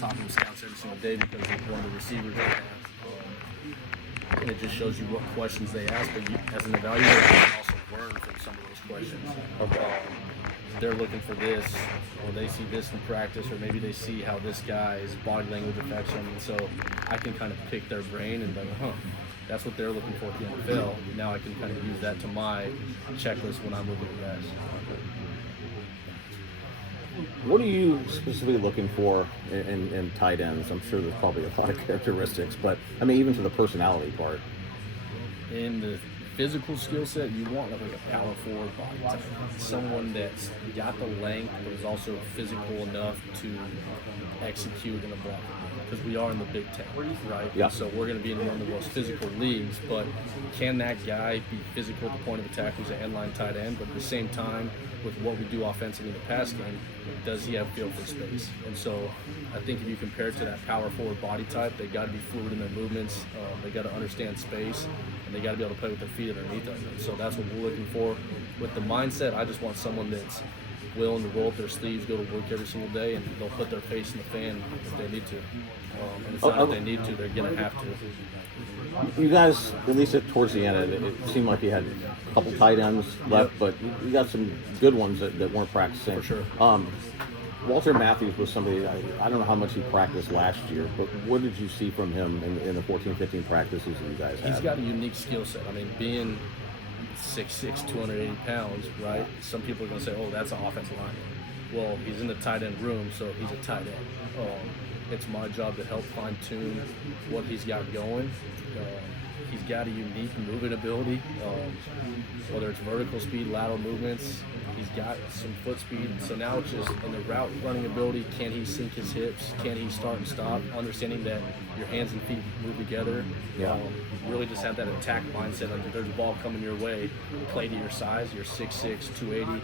talking to scouts every single day because of one of the receivers they have. And it just shows you what questions they ask, but you, as an evaluator, you can also learn from some of those questions. They're looking for this, or they see this in practice, or maybe they see how this guy's body language affects them, and so I can kind of pick their brain and be like, that's what they're looking for at the NFL. Now I can kind of use that to my checklist when I'm looking at guys. What are you specifically looking for in tight ends? I'm sure there's probably a lot of characteristics, but I mean, even to the personality part. In the physical skill set, you want like a power forward body type. Someone that's got the length, but is also physical enough to execute in a block. Because we are in the Big Ten, right? Yeah. So we're going to be in one of the most physical leagues, but can that guy be physical at the point of attack who's an end line tight end, but at the same time, with what we do offensively in the pass game, does he have feel for space? And so I think if you compare it to that power forward body type, they got to be fluid in their movements, they got to understand space, and they got to be able to play with their feet underneath them. And so that's what we're looking for. With the mindset, I just want someone that's willing to roll up their sleeves, go to work every single day, and they'll put their face in the fan if they need to. And it's not if they need to, they're going to have to. You guys, at least towards the end, it seemed like you had a couple tight ends left, but you got some good ones that weren't practicing. For sure. Walter Matthews was somebody, I don't know how much he practiced last year, but what did you see from him in the 14-15 practices that you guys had? He's got a unique skill set. I mean, being 6'6", 280 pounds, right? Some people are going to say, oh, that's an offensive lineman. Well, he's in the tight end room, so he's a tight end. It's my job to help fine-tune what he's got going. He's got a unique moving ability, whether it's vertical speed, lateral movements. He's got some foot speed. So now it's just in the route running ability, can he sink his hips? Can he start and stop? Understanding that your hands and feet move together. Yeah. Really just have that attack mindset. Like if there's a ball coming your way, play to your size. You're 6'6", 280.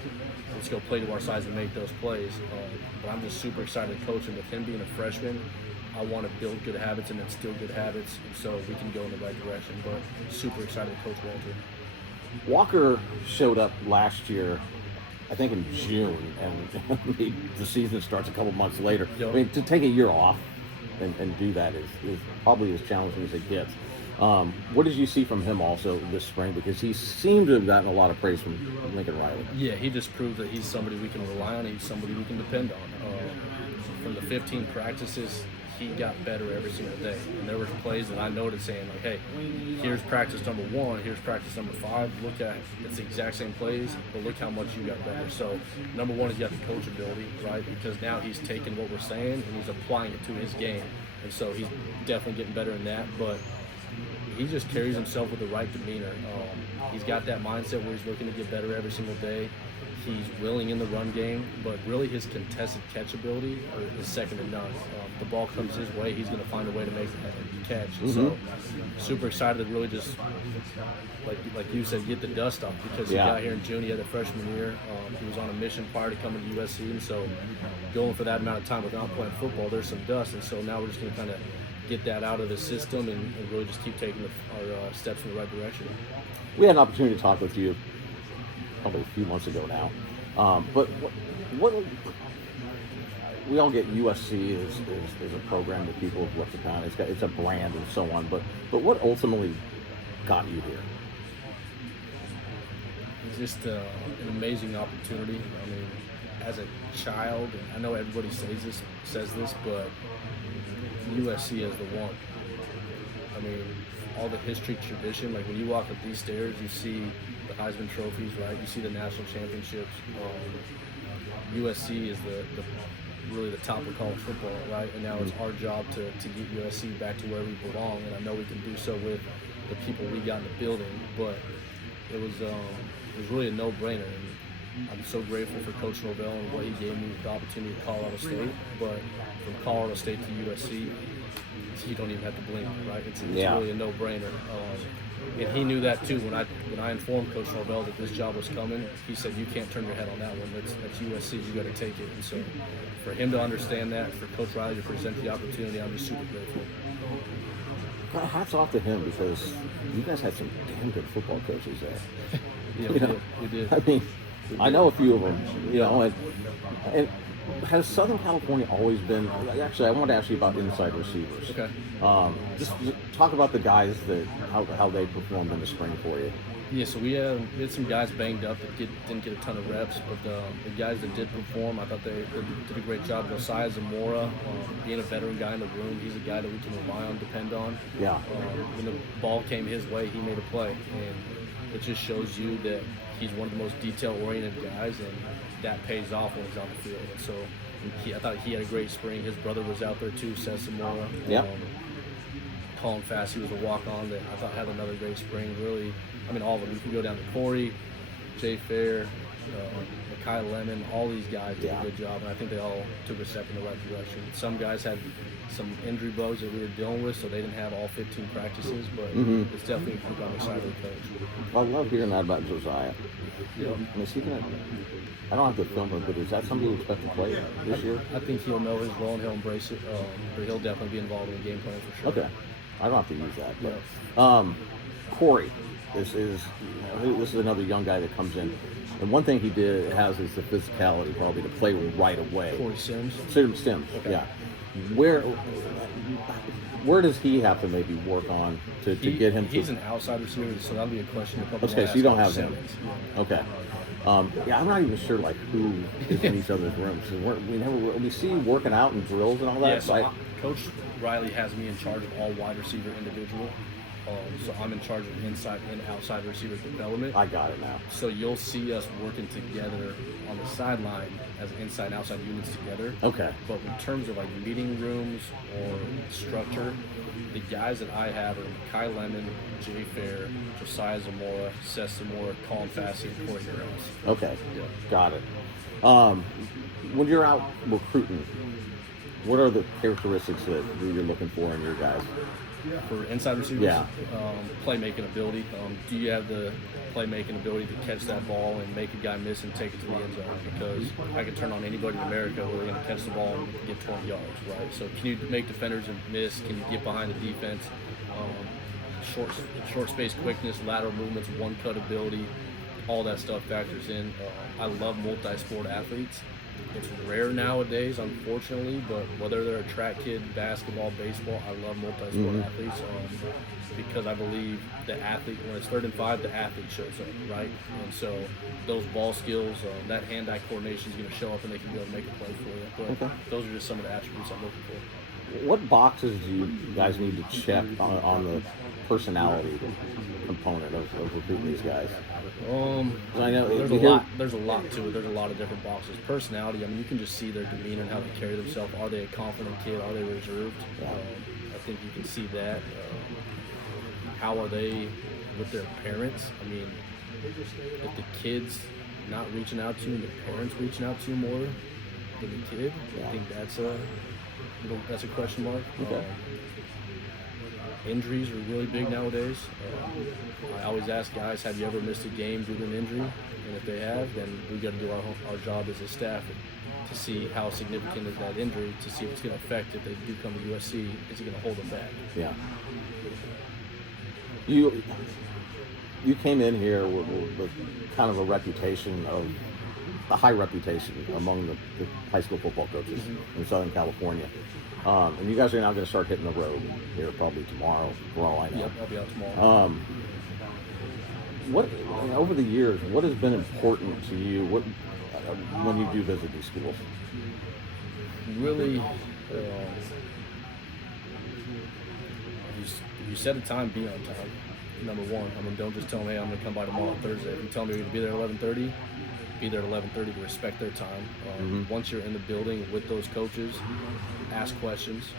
Let's go play to our size and make those plays. But I'm just super excited to coach him. With him being a freshman, I want to build good habits and instill good habits, and so we can go in the right direction. But super excited to coach Walter. Walker showed up last year, I think in June, and the season starts a couple months later. Yep. I mean, to take a year off and do that is probably as challenging as it gets. What did you see from him also this spring? Because he seemed to have gotten a lot of praise from Lincoln Riley. Yeah, he just proved that he's somebody we can rely on. He's somebody we can depend on. From the 15 practices, he got better every single day. And there were plays that I noted saying, like, hey, here's practice number 1, here's practice number 5. Look at it's the exact same plays, but look how much you got better. So number 1 is you got the coachability, right? Because now he's taking what we're saying and he's applying it to his game. And so he's definitely getting better in that. But he just carries himself with the right demeanor. He's got that mindset where he's looking to get better every single day. He's willing in the run game, but really his contested catch ability is second to none. The ball comes his way, he's going to find a way to make the catch. Mm-hmm. So super excited to really just, like you said, get the dust off, because he got here in June. He had a freshman year. He was on a mission prior to coming to USC, and so going for that amount of time without playing football, there's some dust. And so now we're just going to kind of get that out of the system and really just keep taking our steps in the right direction. We had an opportunity to talk with you probably a few months ago now, but what we all get USC is a program that people have looked upon. It's a brand and so on. But what ultimately got you here? It's just an amazing opportunity. I mean, as a child, and I know everybody says this, but USC is the one. I mean, all the history, tradition. Like when you walk up these stairs, you see the Heisman trophies, right? You see the national championships. USC is really the top of college football, right? And now it's our job to get USC back to where we belong. And I know we can do so with the people we got in the building. But it was really a no-brainer. And I'm so grateful for Coach Norvell and what he gave me the opportunity at Colorado State. But from Colorado State to USC, you don't even have to blink, right? It's really a no-brainer. And he knew that too. When I informed Coach Norvell that this job was coming, he said, "You can't turn your head on that one. That's USC. You got to take it." And so, for him to understand that, for Coach Riley to present the opportunity, I'm just super grateful. Hats off to him, because you guys had some damn good football coaches there. Yeah, we did. I mean, I know a few of them. And Has Southern California always been? Actually, I want to ask you about inside receivers. Okay. Just talk about the guys that how they performed in the spring for you. Yeah, so we had some guys banged up that didn't get a ton of reps, but the guys that did perform, I thought they did a great job. Josiah Zamora, being a veteran guy in the room, he's a guy that we can rely on, depend on. Yeah. When the ball came his way, he made a play, and it just shows you that he's one of the most detail-oriented guys, and that pays off when he's on the field. And so I thought he had a great spring. His brother was out there too, Seth Zamora. Yep. Colin Fast, he was a walk-on that I thought had another great spring. Really, I mean, all of them. You can go down to Corey, Jay Fair, Makai Lemon. All these guys did a good job, and I think they all took a step in the right direction. Some guys had some injury bugs that we were dealing with, so they didn't have all 15 practices, but it's definitely a group I'm excited to coach. I love hearing that about Josiah. Yeah. I mean, I don't have to film it, but is that something you expect to play this year? I think he'll know his role and he'll embrace it, but he'll definitely be involved in the game plan for sure. Okay. I don't have to use that. But, Corey, this is another young guy that comes in. And one thing he has is the physicality probably to play right away. Corey Sims. Sims, Okay. yeah. Where does he have to maybe work on to get him to... He's an outside receiver, so that'll be a question. Okay, so you don't have him. Yeah. Okay. Yeah, I'm not even sure like who is in each other's rooms. We see him working out and drills and all that. Yeah, so Coach Riley has me in charge of all wide receiver individual. So I'm in charge of inside and outside receiver development. I got it now. So you'll see us working together on the sideline as inside and outside units together. Okay. But in terms of like meeting rooms or structure, the guys that I have are Kai Lemon, Jay Fair, Josiah Zamora, Seth Zamora, Colin Fassey, and Corey Harris. Okay. Yeah. Got it. When you're out recruiting, what are the characteristics that you're looking for in your guys? For inside receivers, yeah. Playmaking ability. Do you have the playmaking ability to catch that ball and make a guy miss and take it to the end zone? Because I can turn on anybody in America who are going to catch the ball and get 20 yards, right? So can you make defenders miss? Can you get behind the defense? Short space quickness, lateral movements, one cut ability, all that stuff factors in. I love multi-sport athletes. It's rare nowadays, unfortunately, but whether they're a track kid, basketball, baseball, I love multi-sport athletes because I believe the athlete, when it's 3rd and 5, the athlete shows up, right? And so those ball skills, that hand-eye coordination is going to show up and they can be able to make a play for you. But those are just some of the attributes I'm looking for. What boxes do you guys need to check on the personality component of recruiting these guys? I know there's a lot to it. There's a lot of different boxes. Personality, I mean, you can just see their demeanor and how they carry themselves. Are they a confident kid? Are they reserved? I think you can see that. How are they with their parents? I mean, if the kid's not reaching out to you and the parents reaching out to you more than the kid, I think that's a question mark. Okay. Injuries are really big nowadays. I always ask guys, have you ever missed a game due to an injury? And if they have, then we've got to do our job as a staff to see how significant is that injury, to see if it's going to affect if they do come to USC. Is it going to hold them back? Yeah. You came in here with kind of a high reputation among the high school football coaches in Southern California. And you guys are now going to start hitting the road here probably tomorrow, for all I know. Yep, I'll be out tomorrow. What over the years, what has been important to you? When you do visit these schools? Really, you set a time, be on time. Number one, I mean, don't just tell them, hey, I'm going to come by tomorrow on Thursday. If you tell me you're going to be there at 11:30, be there at 11:30 to respect their time. Once you're in the building with those coaches, ask questions.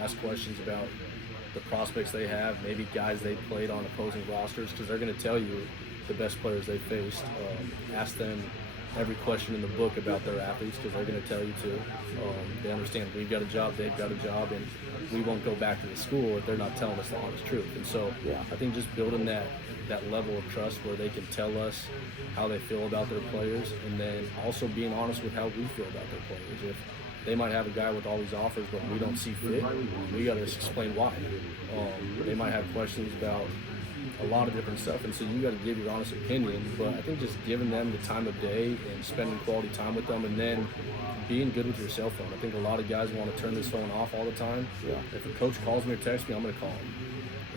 Ask questions about the prospects they have, maybe guys they played on opposing rosters, because they're going to tell you the best players they faced. Ask them every question in the book about their athletes, because they're going to tell you too. They understand we've got a job, they've got a job, and we won't go back to the school if they're not telling us the honest truth. And so I think just building that level of trust where they can tell us how they feel about their players, and then also being honest with how we feel about their players. If they might have a guy with all these offers, but we don't see fit, we got to explain why. They might have questions about a lot of different stuff, and so you got to give your honest opinion. But I think just giving them the time of day and spending quality time with them, and then being good with your cell phone. I think a lot of guys want to turn this phone off all the time. Yeah. If a coach calls me or texts me, I'm going to call him,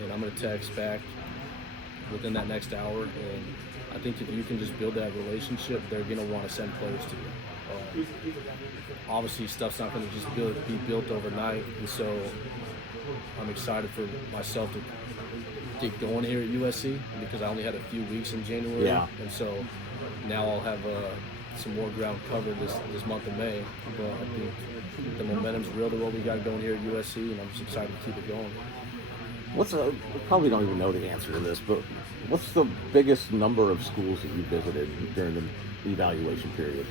and I'm going to text back within that next hour. And I think if you can just build that relationship, they're going to want to send players to you. Obviously, stuff's not going to just be built overnight, and so I'm excited for myself to get going here at USC because I only had a few weeks in January, and so now I'll have some more ground covered this month of May. But I think the momentum's real to what we got going here at USC, and I'm just excited to keep it going. Probably don't even know the answer to this, but what's the biggest number of schools that you visited during the evaluation period?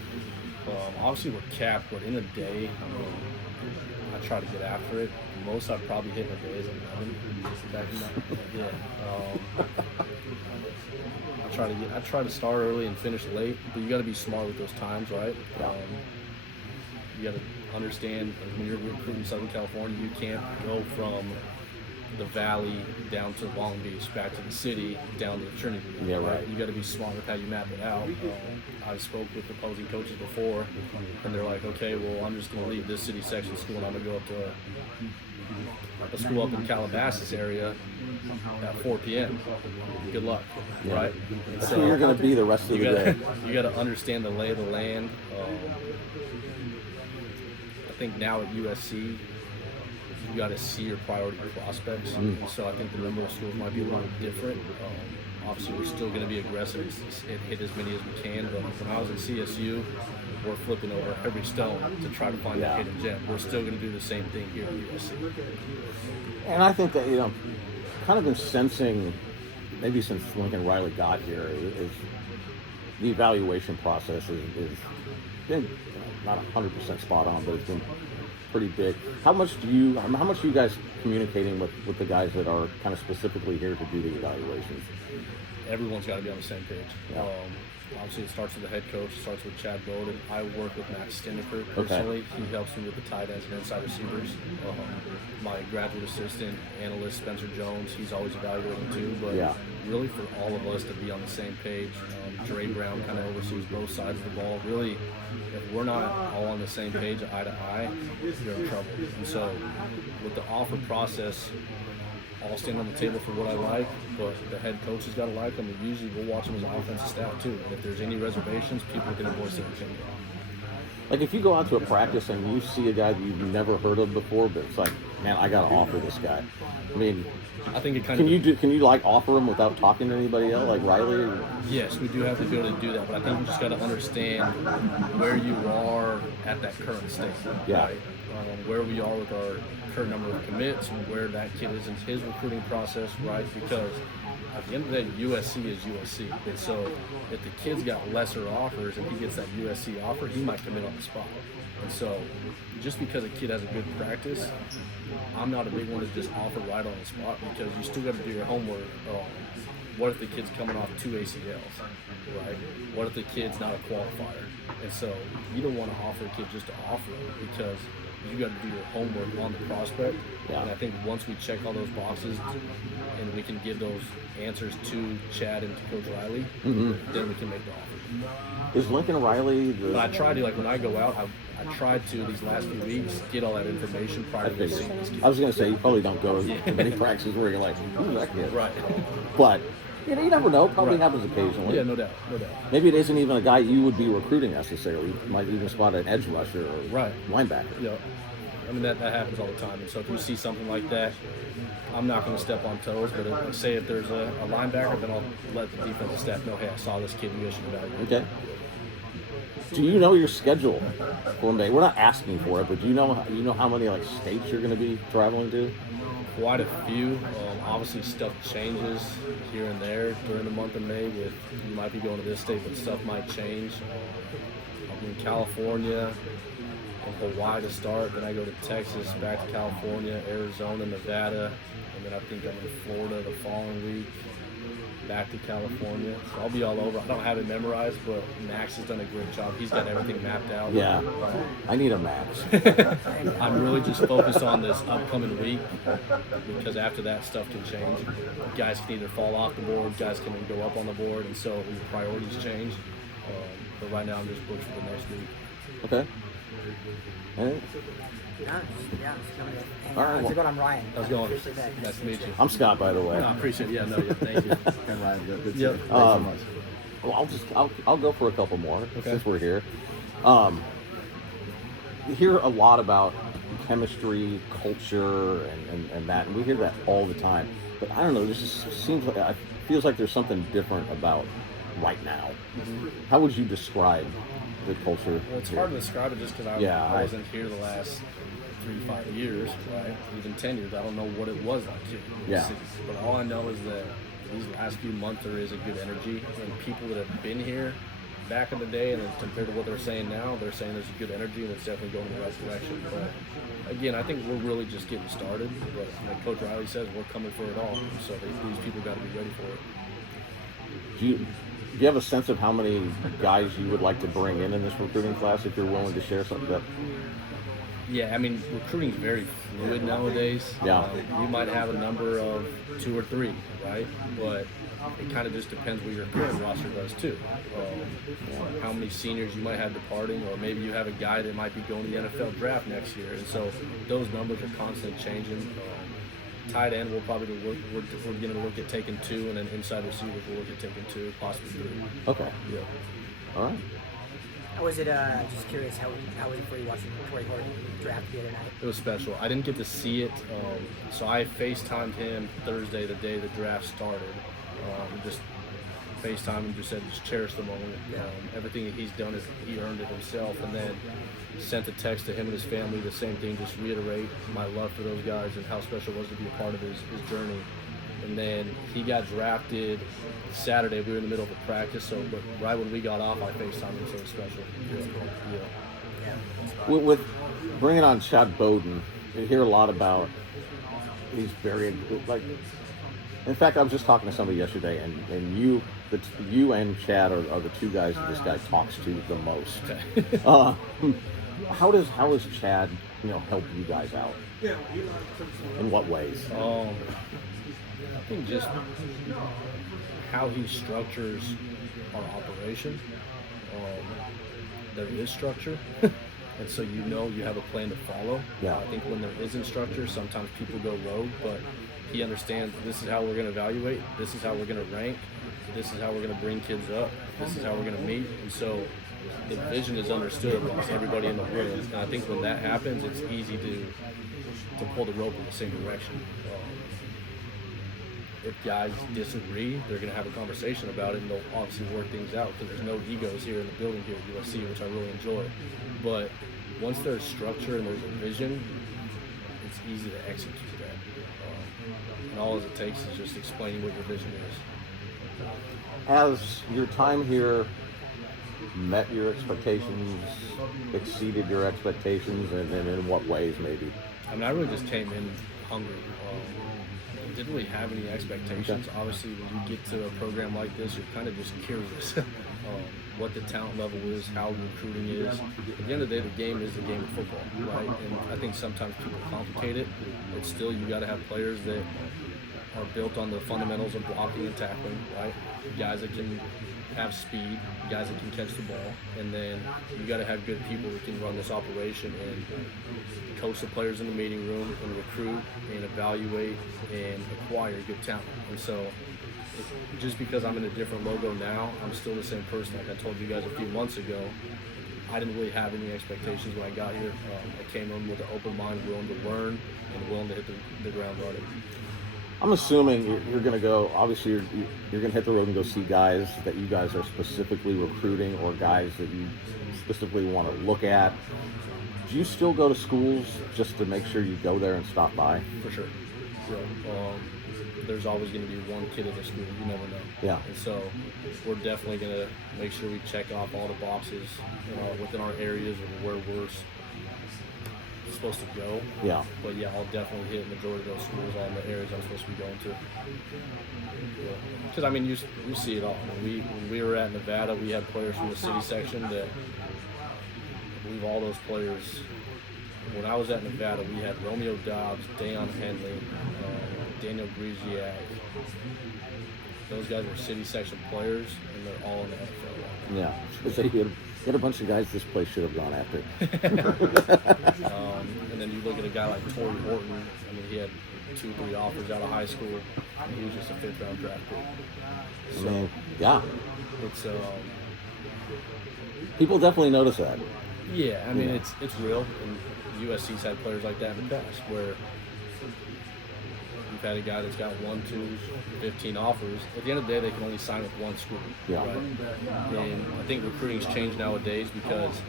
Obviously we're capped, but in a day, I try to get after it. Most I've probably hit in a day is 11. Back in that, I try to start early and finish late, but you got to be smart with those times, right? You got to understand, like, when you're recruiting Southern California, you can't go from the valley down to Long Beach, back to the city, down to Trinity. Yeah, right. You got to be smart with how you map it out. I spoke with opposing coaches before, and they're like, okay, well, I'm just going to leave this city section school, and I'm going to go up to a school up in Calabasas area at 4 p.m. Good luck, right? And so you're going to be the rest of the day. You got to understand the lay of the land. I think now at USC, you got to see your priority prospects. So I think the number of schools might be a little different. Obviously, we're still going to be aggressive and hit as many as we can. But when I was at CSU, we're flipping over every stone to try to find that hidden gem. We're still going to do the same thing here at USC. And I think that, kind of been sensing, maybe since Lincoln Riley got here, is the evaluation process is been not 100% spot on, but it's been pretty big. How much are you guys communicating with the guys that are kind of specifically here to do the evaluations? Everyone's got to be on the same page. Yeah. Obviously, it starts with the head coach. It starts with Chad Bowden. I work with Max Stiniker personally. Okay. He helps me with the tight ends and inside receivers. My graduate assistant, analyst Spencer Jones, he's always evaluating too. But really, for all of us to be on the same page, Dre Brown kind of oversees both sides of the ball. Really, if we're not all on the same page, eye to eye, you're in trouble. And so, with the offer process, I'll stand on the table for what I like, but the head coach has got to like him, and usually we'll watch him as an offensive staff too. And if there's any reservations, people are going to voice their opinion. Like if you go out to a practice and you see a guy that you've never heard of before, but it's like, man, I got to offer this guy. I mean, I think it kind can you like offer him without talking to anybody else, like Riley? Or? Yes, we do have the ability to do that, but I think you just got to understand where you are at that current state. Yeah. Right? Where we are with our current number of commits and where that kid is in his recruiting process, right? Because at the end of the day, USC is USC. And so if the kid's got lesser offers and he gets that USC offer, he might commit on the spot. And so just because a kid has a good practice, I'm not a big one to just offer right on the spot because you still got to do your homework. What if the kid's coming off 2 ACLs, right? What if the kid's not a qualifier? And so you don't want to offer a kid just to offer him because you got to do your homework on the prospect. Yeah. And I think once we check all those boxes and we can give those answers to Chad and to Coach Riley, then we can make the offer. Is Lincoln Riley But I try to, like when I go out, I tried to these last few weeks get all that information prior to seeing this kid. I was going to say, you probably don't go to many practices where you're like, who's that kid? Right. But you never know. Probably happens occasionally. Yeah, no doubt. Maybe it isn't even a guy you would be recruiting necessarily. You might even spot an edge rusher or linebacker. Yeah. I mean, that happens all the time. And so if you see something like that, I'm not going to step on toes. But if there's a linebacker, then I'll let the defensive staff know, hey, I saw this kid. You guys should evaluate. Okay. Do you know your schedule for May? We're not asking for it, but do you know how many states you're going to be traveling to? Quite a few. Obviously, stuff changes here and there during the month of May. You might be going to this state, but stuff might change. I'm in California and Hawaii to start. Then I go to Texas, back to California, Arizona, Nevada, and then I think I'm in Florida the following week. back to California. So I'll be all over. I don't have it memorized, but Max has done a great job. He's got everything mapped out. Yeah, I need a Max. I'm really just focused on this upcoming week because after that, stuff can change. Guys can either fall off the board, guys can go up on the board, and so your priorities change. But right now, I'm just booked for the next week. Okay. All right. Yeah, it's coming in. And, All right, how's well- it going? I'm Ryan. How's it going? Appreciate that. Nice to meet you. I'm Scott, by the way. No, I appreciate it. Yeah, no, yeah, thank you. And Ryan, good to see Yep. you. Thanks so much. Well, I'll go for a couple more Okay. since we're here. You hear a lot about chemistry, culture, and that, and we hear that all the time. But I don't know. This just seems like it feels like there's something different about right now. How would you describe the culture? Well, it's here? hard to describe it just because I wasn't here the last 3 to 5 years, right? Even 10 years. I don't know what it was like here. in the Yeah. city. But all I know is that these last few months there is a good energy, and people that have been here back in the day, and then compared to what they're saying now, they're saying there's a good energy and it's definitely going in the right direction. But again, I think we're really just getting started. But like Coach Riley says, we're coming for it all. So these people got to be ready for it. Do you have a sense of how many guys you would like to bring in this recruiting class, if you're willing to share something? That Yeah, I mean, recruiting is very fluid nowadays. Yeah. You might have a number of 2 or 3, right? But it kind of just depends what your current roster does too. How many seniors you might have departing, or maybe you have a guy that might be going to the NFL draft next year, and so those numbers are constantly changing. Tight end, we're going to look at taking 2, and then inside receivers we'll look at taking 2, possibly 3. okay? Yeah. All right. How was it? Just curious, how was it for you watching Corey Horton draft the other night? It was special. I didn't get to see it, so I FaceTimed him Thursday, the day the draft started. Just FaceTime and just said, just cherish the moment. Everything that he's done is he earned it himself, and then sent a text to him and his family, the same thing, just reiterate my love for those guys and how special it was to be a part of his journey. And then he got drafted Saturday. We were in the middle of a practice, so but right when we got off, I FaceTimed him, so it was special. Yeah. With bringing on Chad Bowden, you hear a lot about he's very like. In fact, I was just talking to somebody yesterday, and you and Chad are the 2 guys that this guy talks to the most. Okay. How does Chad, help you guys out? In what ways? I think just how he structures our operation. There is structure, and so you have a plan to follow. Yeah. I think when there isn't structure, sometimes people go rogue, but he understands this is how we're going to evaluate, this is how we're going to rank, this is how we're going to bring kids up, this is how we're going to meet, and so the vision is understood amongst everybody in the room. And I think when that happens, it's easy to pull the rope in the same direction. If guys disagree, they're going to have a conversation about it, and they'll obviously work things out because there's no egos here in the building here at USC, which I really enjoy. But once there's structure and there's a vision, it's easy to execute that. And all it takes is just explaining what your vision is. Has your time here met your expectations, exceeded your expectations, and in what ways maybe? I mean, I really just came in hungry. Didn't really have any expectations. Okay. Obviously, when you get to a program like this, you're kind of just curious what the talent level is, how recruiting is. At the end of the day, the game is the game of football, right? And I think sometimes people complicate it. But still, you got to have players that are built on the fundamentals of blocking and tackling, right? Guys that can have speed, guys that can catch the ball, and then you got to have good people that can run this operation and coach the players in the meeting room and recruit and evaluate and acquire good talent. And so just because I'm in a different logo now, I'm still the same person. Like I told you guys a few months ago, I didn't really have any expectations when I got here. I came in with an open mind, willing to learn and willing to hit the ground running. I'm assuming you're going to go. Obviously, you're going to hit the road and go see guys that you guys are specifically recruiting, or guys that you specifically want to look at. Do you still go to schools just to make sure you go there and stop by? For sure. Yeah. There's always going to be one kid at the school. You never know. Yeah. And so we're definitely going to make sure we check off all the boxes within our areas or where we're supposed to go. Yeah. But yeah, I'll definitely hit majority of those schools all in the areas I'm supposed to be going to. Because I mean, you see it all. When we were at Nevada, we had players from the city section that I believe all those players. When I was at Nevada, we had Romeo Dobbs, Deion Henley, Daniel Grigiak. Those guys were city section players, and they're all in the NFL. Yeah. So you had a bunch of guys this place should have gone after. And then you look at a guy like Torrey Horton. I mean, he had 2-3 offers out of high school. He was just a 5th-round draft pick. So I mean, yeah. it's People definitely notice that. yeah. I mean, it's real. And USC's had players like that in the past, where you've had a guy that's got 1, 2, 15 offers. At the end of the day, they can only sign with one school. Yeah. Right? And I think recruiting's changed nowadays because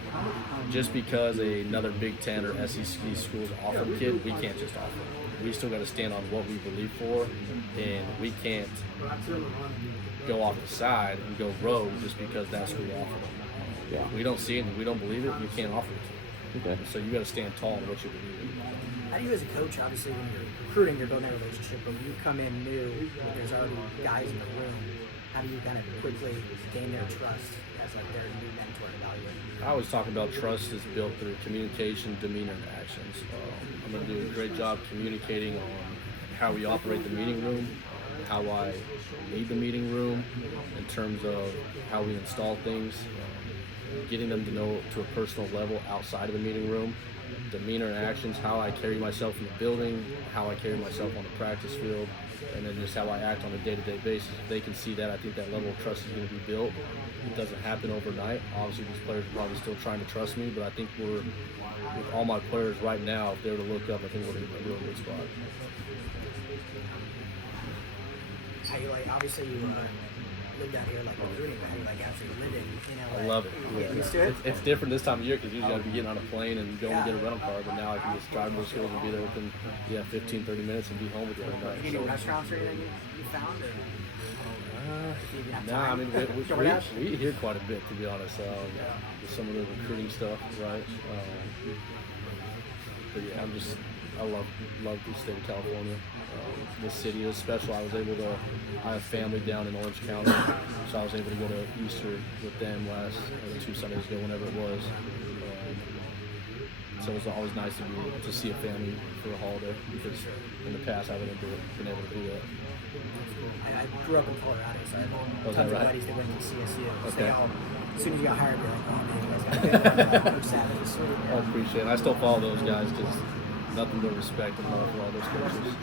just because another Big Ten or SEC schools offer a kid, we can't just offer it. We still got to stand on what we believe for, and we can't go off the side and go rogue just because that school offered it. Yeah. We don't see it and we don't believe it, you can't offer it. Okay. So you got to stand tall on what you believe in. How do you, as a coach, obviously when you're recruiting, you're building a relationship, but when you come in new, there's already guys in the room. How do you kind of quickly gain their trust as like their new mentor and evaluator? I always talk about trust is built through communication, demeanor, and actions. I'm going to do a great job communicating on how we operate the meeting room, how I lead the meeting room in terms of how we install things, getting them to know to a personal level outside of the meeting room, demeanor and actions, how I carry myself in the building, how I carry myself on the practice field, and then just how I act on a day-to-day basis. If they can see that, I think that level of trust is going to be built. It doesn't happen overnight. Obviously, these players are probably still trying to trust me, but I think with all my players right now, if they were to look up, I think we're in a really good spot. How you like, obviously you lived out here like recruiting, but how you like actually living in LA? I love it. You get used to it? It's different this time of year because usually I'd be getting on a plane and going to get a rental car, but now I can just drive to the schools and be there within 15, 30 minutes and be home with you every night. Any restaurants or anything you found? Or? I mean, we hear quite a bit, to be honest, with some of the recruiting stuff, right? But yeah, I love the state of California. This city is special. I have family down in Orange County, so I was able to go to Easter with them last 2 Sundays ago, whenever it was. So it was always nice to see a family for a holiday, because in the past I wouldn't have been able to do that. I grew up in Colorado, so I have tons of buddies that went to CSU. So Okay. As soon as you got hired, you're like, oh man, you guys got Coach Savage. I appreciate it. I still follow those guys because nothing but respect and love for all those coaches,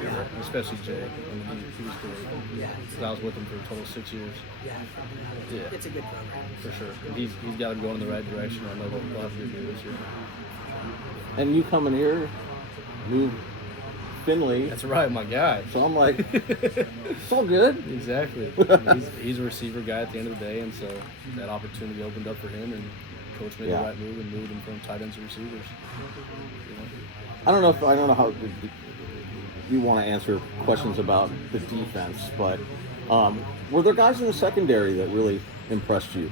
especially Jay. I mean, he was great. Yeah. 'Cause I was with him for a total of 6 years. Yeah. It's a good program. For sure. He's got him going in the right direction. I know he'll have a good year this year. And you coming here, new Finley. That's right, my guy. So I'm like, it's all good. Exactly. He's a receiver guy at the end of the day, and so that opportunity opened up for him, and coach made the right move and moved him from tight ends to receivers. I don't know how you want to answer questions about the defense, but were there guys in the secondary that really impressed you?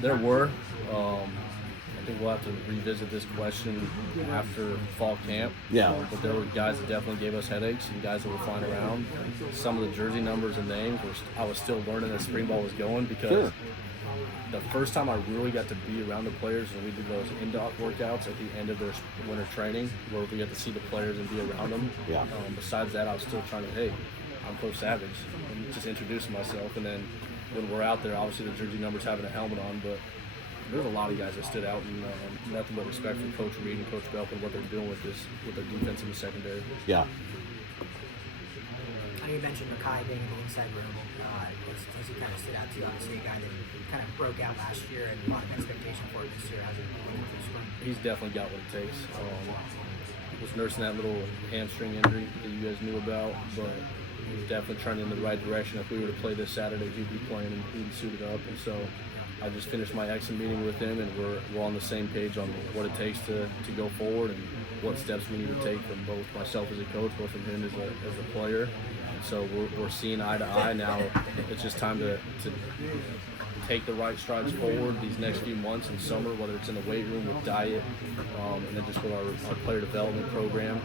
There were. I think we'll have to revisit this question after fall camp. Yeah. But there were guys that definitely gave us headaches and guys that were flying around. Some of the jersey numbers and names, I was still learning as spring ball was going, because the first time I really got to be around the players, and we did those in-dock workouts at the end of their winter training, where we got to see the players and be around them. Yeah. Besides that, I was still trying to, hey, I'm Coach Savage, and just introducing myself. And then when we're out there, obviously the jersey numbers having a helmet on, but there's a lot of guys that stood out, and nothing but respect for Coach Reed and Coach Belk and what they're doing with their defense in the secondary. Yeah. I know you mentioned Makai being in the inside room. Has he kind of stood out to you? Obviously, a guy that kind of broke out last year, and a lot of expectation for him this year. How's he going through spring? He's definitely got what it takes. Was nursing that little hamstring injury that you guys knew about, but he's definitely trending in the right direction. If we were to play this Saturday, he'd be playing and he'd be suited up, and so I just finished my exit meeting with him, and we're on the same page on what it takes to go forward and what steps we need to take from both myself as a coach, both from him as a player. And so we're seeing eye to eye now. It's just time to take the right strides forward these next few months in summer, whether it's in the weight room with diet, and then just with our player development program,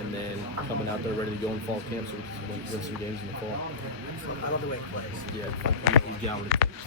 and then coming out there ready to go in fall camp so we can win some games in the fall. I love the way it plays. Yeah, he's got what it takes.